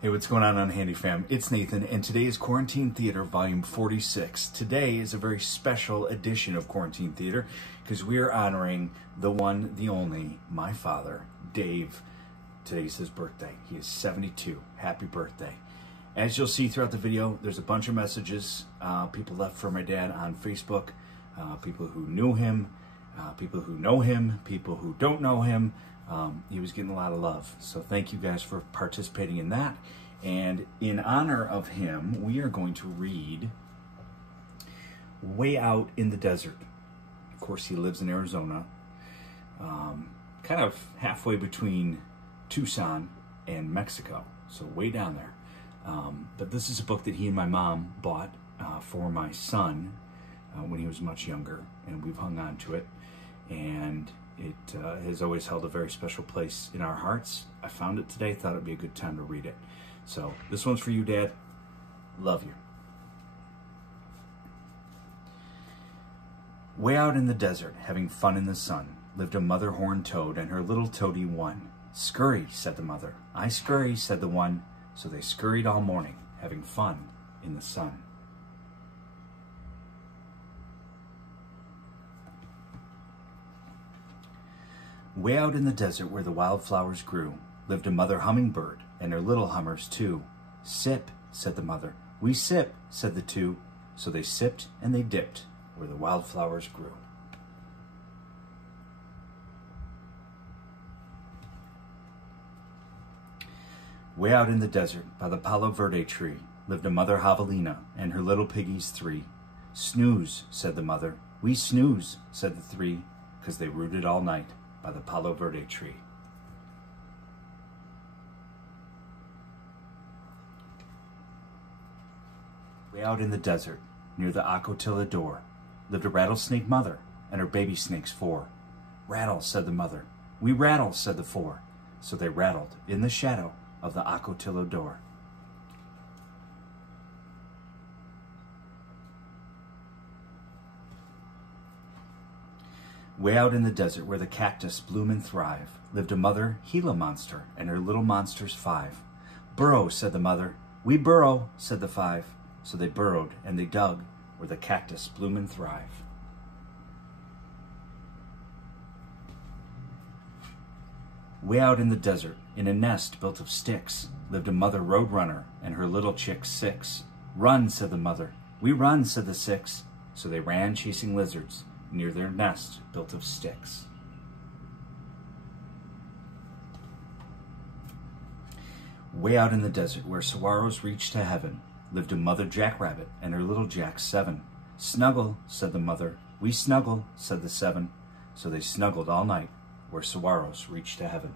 Hey, what's going on, Unhandy fam? It's Nathan, and today is Quarantine Theater Volume 46. Today is a very special edition of Quarantine Theater because we are honoring the one, the only, my father, Dave. Today's his birthday. He is 72. Happy birthday. As you'll see throughout the video, there's a bunch of messages people left for my dad on Facebook, people who knew him, people who know him, people who don't know him. He was getting a lot of love. So thank you guys for participating in that. And in honor of him, we are going to read Way Out in the Desert. Of course, he lives in Arizona, kind of halfway between Tucson and Mexico. So way down there. But this is a book that he and my mom bought for my son when he was much younger. And we've hung on to it. And it has always held a very special place in our hearts. I found it today, thought it'd be a good time to read it. So this one's for you, Dad. Love you. Way out in the desert, having fun in the sun, lived a mother horned toad and her little toady one. Scurry, said the mother. I scurry, said the one. So they scurried all morning, having fun in the sun. Way out in the desert where the wildflowers grew, lived a mother hummingbird and her little hummers too. Sip, said the mother. We sip, said the two. So they sipped and they dipped where the wildflowers grew. Way out in the desert by the Palo Verde tree, lived a mother javelina and her little piggies three. Snooze, said the mother. We snooze, said the three, 'cause they rooted all night by the Palo Verde tree. Way out in the desert, near the Acotilla door, lived a rattlesnake mother and her baby snakes four. Rattle, said the mother. We rattle, said the four. So they rattled in the shadow of the Acotilla door. Way out in the desert where the cactus bloom and thrive, lived a mother Gila monster and her little monsters five. Burrow, said the mother. We burrow, said the five. So they burrowed and they dug where the cactus bloom and thrive. Way out in the desert, in a nest built of sticks, lived a mother roadrunner and her little chicks six. Run, said the mother. We run, said the six. So they ran chasing lizards near their nest built of sticks. Way out in the desert where saguaros reach to heaven, lived a mother jackrabbit and her little jacks seven. Snuggle, said the mother. We snuggle, said the seven. So they snuggled all night where saguaros reach to heaven.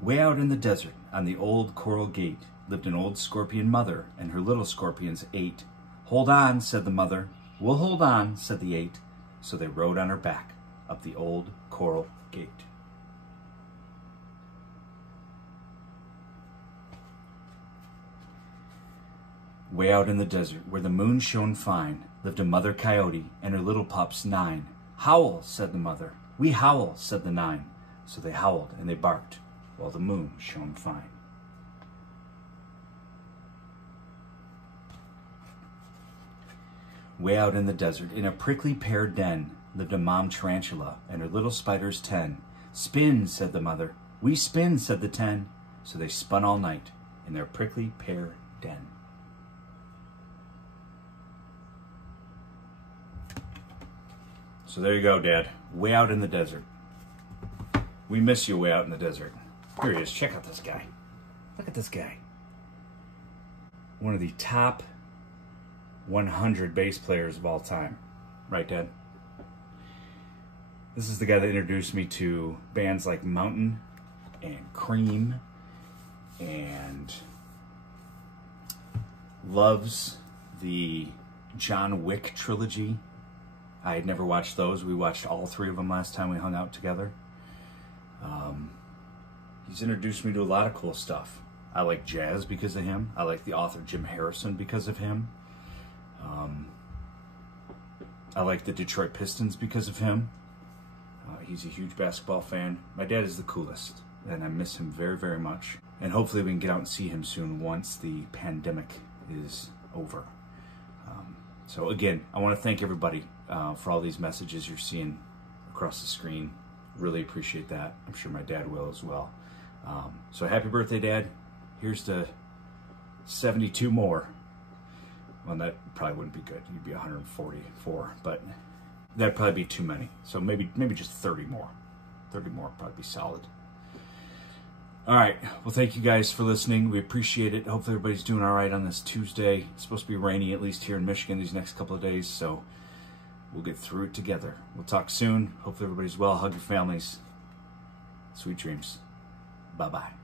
Way out in the desert on the old coral gate, lived an old scorpion mother and her little scorpions 8. Hold on, said the mother. We'll hold on, said the 8. So they rode on her back up the old coral gate. Way out in the desert where the moon shone fine, lived a mother coyote and her little pups 9. Howl, said the mother. We howl, said the 9. So they howled and they barked while the moon shone fine. Way out in the desert, in a prickly pear den, lived a mom tarantula and her little spiders 10. Spin, said the mother. We spin, said the 10. So they spun all night in their prickly pear den. So there you go, Dad. Way out in the desert. We miss you way out in the desert. Here he is. Check out this guy. Look at this guy. One of the top 100 bass players of all time. Right, Dad? This is the guy that introduced me to bands like Mountain and Cream and loves the John Wick trilogy. I had never watched those. We watched all 3 of them last time we hung out together. He's introduced me to a lot of cool stuff. I like jazz because of him. I like the author Jim Harrison because of him. I like the Detroit Pistons because of him. He's a huge basketball fan. My dad is the coolest, and I miss him very, very much. And hopefully we can get out and see him soon once the pandemic is over. So again, I want to thank everybody for all these messages you're seeing across the screen. Really appreciate that. I'm sure my dad will as well. So happy birthday, Dad. Here's to 72 more. Well, that probably wouldn't be good. You'd be 144, but that'd probably be too many. So maybe just 30 more. 30 more would probably be solid. All right. Well, thank you guys for listening. We appreciate it. Hopefully everybody's doing all right on this Tuesday. It's supposed to be rainy, at least here in Michigan, these next couple of days. So we'll get through it together. We'll talk soon. Hopefully everybody's well. Hug your families. Sweet dreams. Bye-bye.